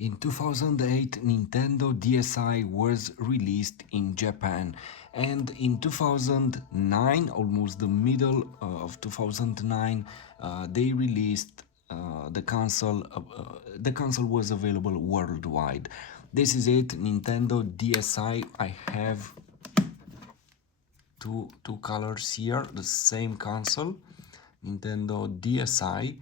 In 2008, Nintendo DSi was released in Japan, and in 2009, almost the middle of 2009, they released the console. The console was available worldwide. This is it, Nintendo DSi. I have two colors here, the same console, Nintendo DSi,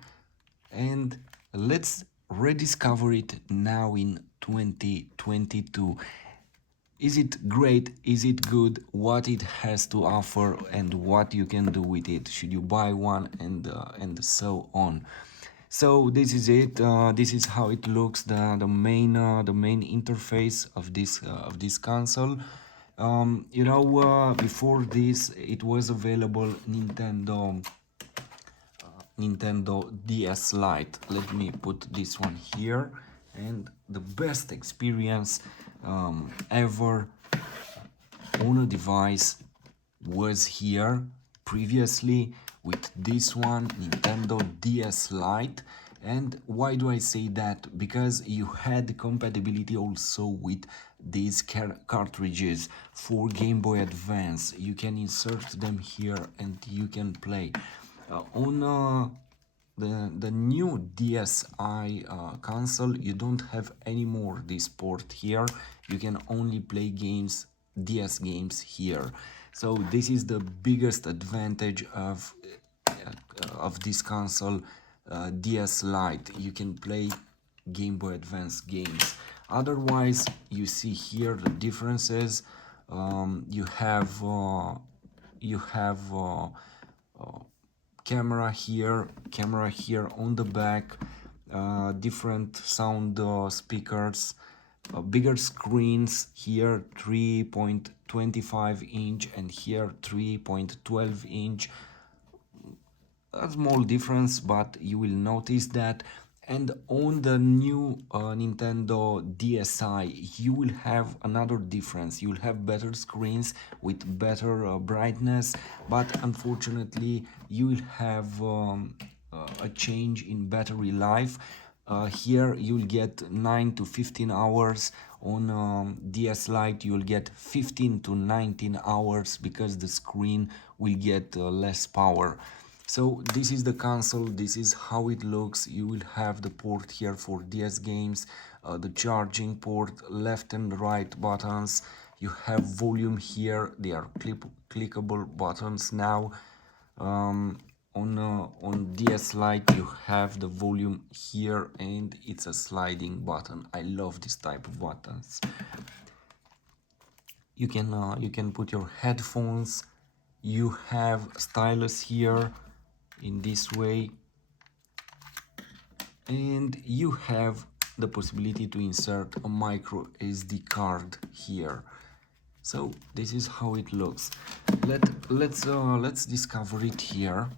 and let's rediscover it now in 2022. Is it great? Is it good? What it has to offer and what you can do with it? Should you buy one and so on? So this is it. This is how it looks. The main interface of this console. Before this, it was available Nintendo DS Lite. Let me put this one here, and the best experience ever on a device was here previously with this one, Nintendo DS Lite. And why do I say that? Because you had compatibility also with these cartridges for Game Boy Advance. You can insert them here and you can play. On the new DSi console, you don't have anymore this port here. You can only play games, DS games here. So this is the biggest advantage of this console, DS Lite. You can play Game Boy Advance games. Otherwise, you see here the differences. You have camera here on the back, different sound speakers, bigger screens here, 3.25 inch, and here 3.12 inch. A small difference, but you will notice that. And on the new Nintendo DSi, you will have another difference. You will have better screens with better brightness, but unfortunately you will have a change in battery life. Here you will get 9 to 15 hours. On DS Lite you will get 15 to 19 hours because the screen will get less power. So this is the console, this is how it looks. You will have the port here for DS games, the charging port, left and right buttons. You have volume here, they are clickable buttons now. On DS Lite you have the volume here and it's a sliding button. I love this type of buttons. You can put your headphones. You have stylus here in this way, and you have the possibility to insert a micro SD card here. So this is how it looks. Let's discover it here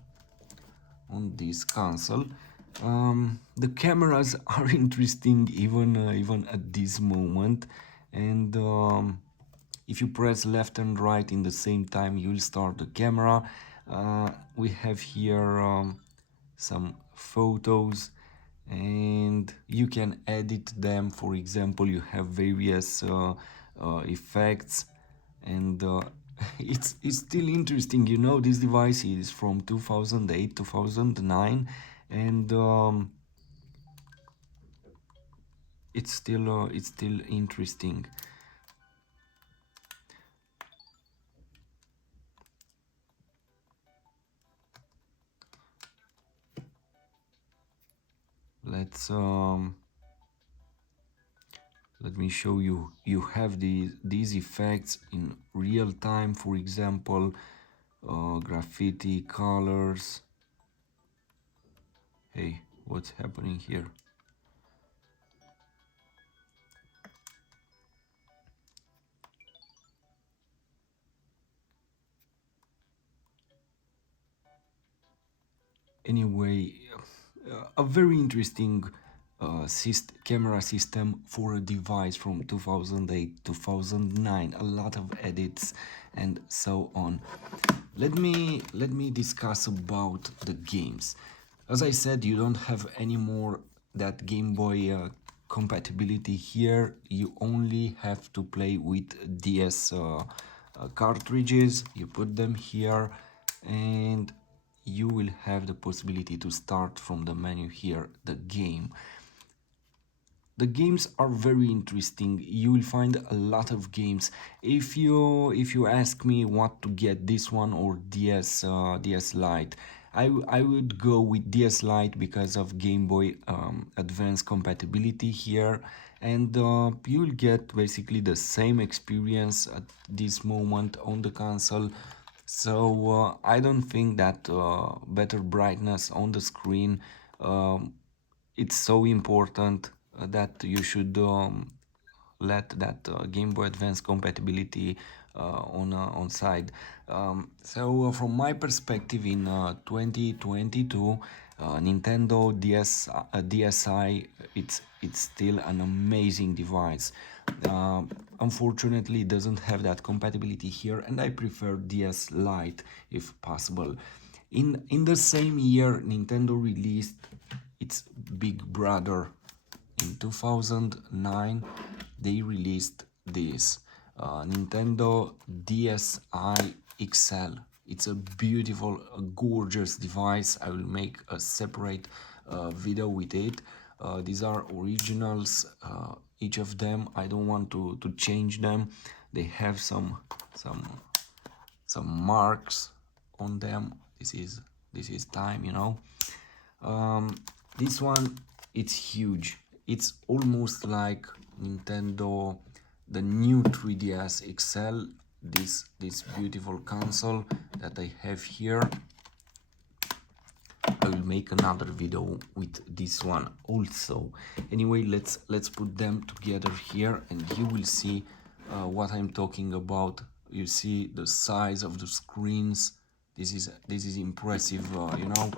on this console. The cameras are interesting even at this moment, and if you press left and right in the same time, you'll start the camera. We have here some photos, and you can edit them. For example, you have various effects, and it's still interesting. This device is from 2008 2009, and it's still interesting. Let me show you. You have these effects in real time. For example, graffiti, colors. Hey, what's happening here? Anyway, a very interesting camera system for a device from 2008 2009. A lot of edits and so on. Let me discuss about the games. As I said, you don't have any more that Game Boy compatibility here. You only have to play with DS cartridges. You put them here and you will have the possibility to start from the menu here the game. The games are very interesting. You will find a lot of games. If you ask me what to get, this one or DS Lite, I would go with DS Lite because of Game Boy Advance compatibility here, and you will get basically the same experience at this moment on the console. So I don't think that better brightness on the screen, it's so important that you should let that Game Boy Advance compatibility on side. From my perspective, in 2022, Nintendo DSi, it's still an amazing device. Unfortunately, it doesn't have that compatibility here, and I prefer DS Lite if possible. In the same year, Nintendo released its big brother. In 2009, they released this Nintendo DSi XL. It's a beautiful, gorgeous device. I will make a separate video with it. These are originals, each of them. I don't want to change them. They have some marks on them. This is time, you know. This one, it's huge. It's almost like Nintendo, the new 3DS XL, this beautiful console that I have here. I will make another video with this one also. Anyway, let's put them together here and you will see what I'm talking about. You see the size of the screens. This is impressive, you know.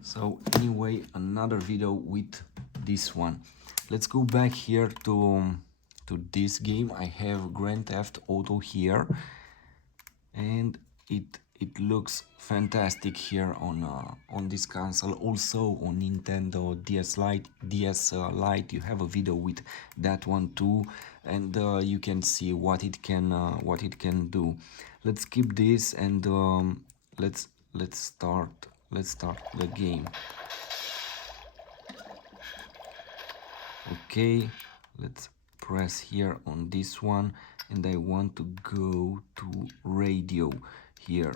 So anyway, another video with this one. Let's go back here to this game. I have Grand Theft Auto here, and it looks fantastic here on this console. Also on Nintendo DS Lite, you have a video with that one too, and you can see what it can do. Let's skip this and let's start the game. Okay, let's press here on this one, and I want to go to radio here.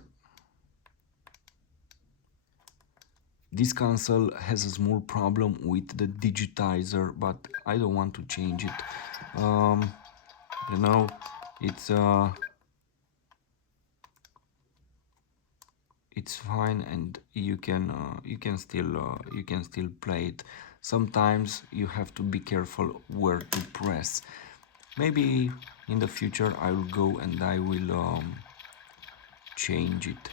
This console has a small problem with the digitizer, but I don't want to change it. You know, it's fine, and you can still play it. Sometimes you have to be careful where to press. Maybe in the future I will go and I will change it.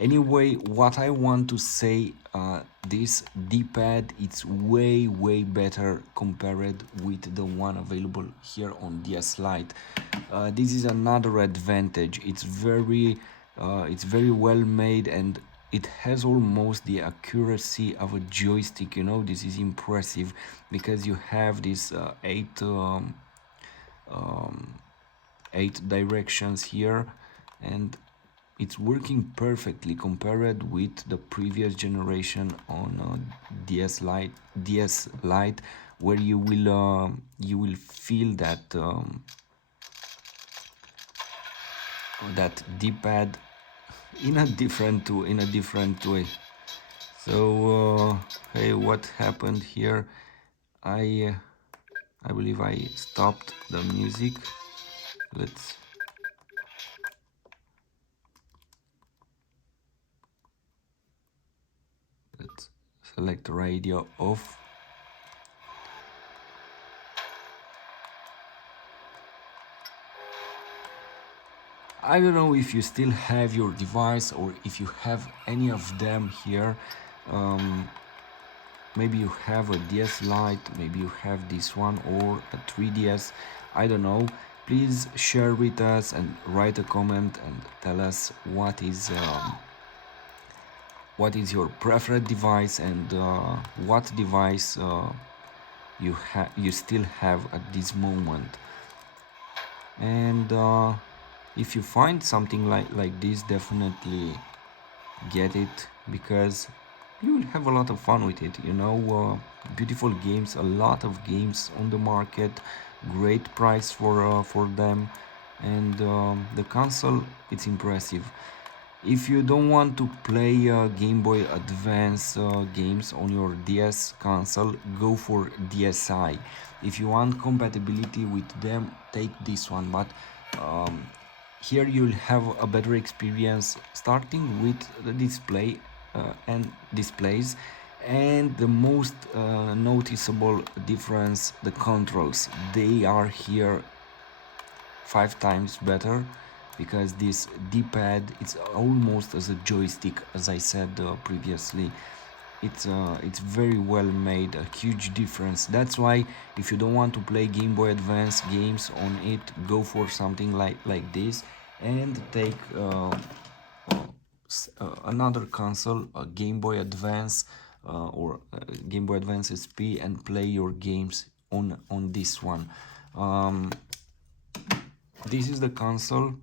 Anyway, what I want to say, this D-pad, it's way better compared with the one available here on DS Lite. This is another advantage. It's very well made, and it has almost the accuracy of a joystick. You know, this is impressive because you have this eight directions here, and it's working perfectly compared with the previous generation on DS Lite, where you will feel that that D-pad in a different way. So hey, what happened here? I believe I stopped the music. Let's select radio off. I don't know if you still have your device or if you have any of them here. Maybe you have a DS Lite, maybe you have this one or a 3DS. I don't know. Please share with us and write a comment and tell us what is your preferred device, and what device you still have at this moment. And if you find something like this, definitely get it, because you will have a lot of fun with it, you know. Beautiful games, a lot of games on the market, great price for them, and the console, it's impressive. If you don't want to play Game Boy Advance games on your DS console, go for DSi. If you want compatibility with them, take this one. But um, here you'll have a better experience starting with the display and displays, and the most noticeable difference, the controls. They are here 5 times better, because this D-pad, it's almost as a joystick, as I said previously. It's very well made, a huge difference. That's why if you don't want to play Game Boy Advance games on it, go for something like this, and take another console, a Game Boy Advance or Game Boy Advance SP, and play your games on this one. um, this is the console,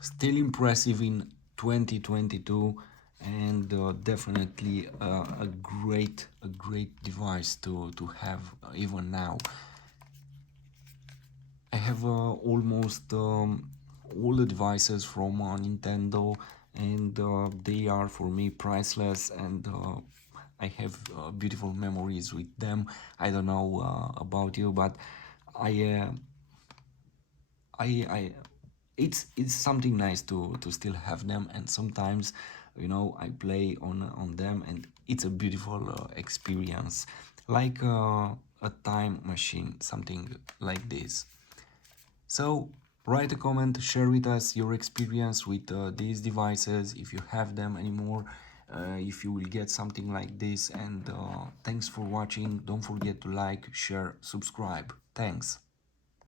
still impressive in 2022, and definitely a great device to have even now. I have almost all the devices from Nintendo, and they are for me priceless, and I have beautiful memories with them. I don't know about you, but I uh, I it's something nice to still have them, and sometimes, you know, I play on them, and it's a beautiful experience, like a time machine, something like this. So write a comment, share with us your experience with these devices, if you have them anymore, if you will get something like this, and thanks for watching. Don't forget to like, share, subscribe. Thanks.